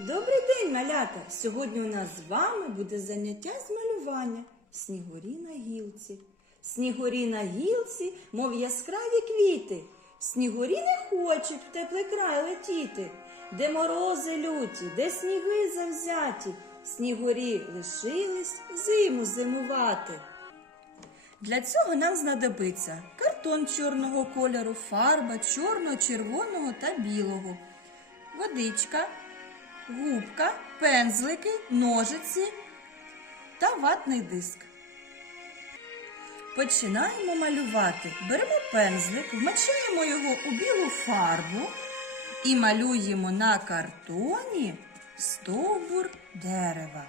Добрий день, малята! Сьогодні у нас з вами буде заняття з малювання Снігурі на гілці. Снігурі на гілці, мов яскраві квіти. Снігурі не хочуть в теплий край летіти, де морози люті, де сніги завзяті. Снігурі лишились зиму зимувати. Для цього нам знадобиться картон чорного кольору, фарба чорного, червоного та білого, водичка, губка, пензлики, ножиці та ватний диск. Починаємо малювати. Беремо пензлик, вмочаємо його у білу фарбу і малюємо на картоні стовбур дерева.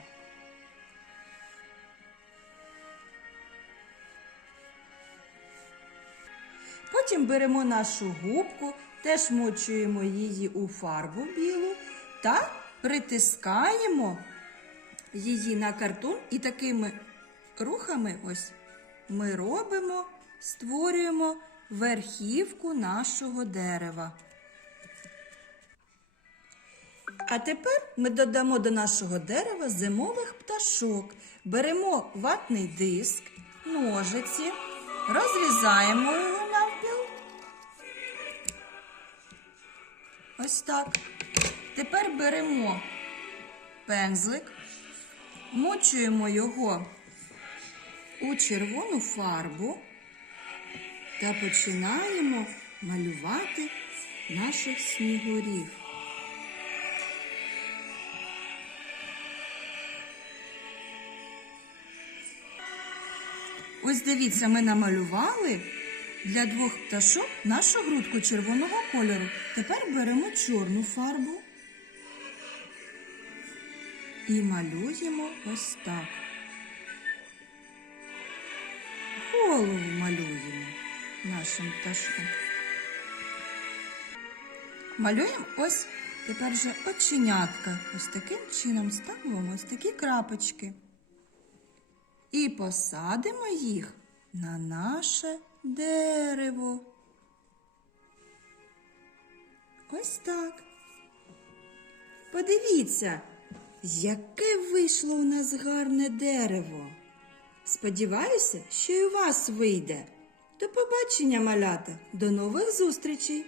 Потім беремо нашу губку, теж мочуємо її у фарбу білу та притискаємо її на картон і такими рухами ось ми робимо, створюємо верхівку нашого дерева. А тепер ми додамо до нашого дерева зимових пташок. Беремо ватний диск, ножиці, розрізаємо його навпіл. Ось так. Тепер беремо пензлик, мочуємо його у червону фарбу та починаємо малювати наших снігурів. Ось дивіться, ми намалювали для двох пташок нашу грудку червоного кольору. Тепер беремо чорну фарбу і малюємо ось так. Голову малюємо нашим пташкам. Малюємо ось тепер же оченятка. Ось таким чином ставимо ось такі крапочки. І посадимо їх на наше дерево. Ось так. Подивіться, яке вийшло у нас гарне дерево. Сподіваюся, що і у вас вийде. До побачення, малята, до нових зустрічей!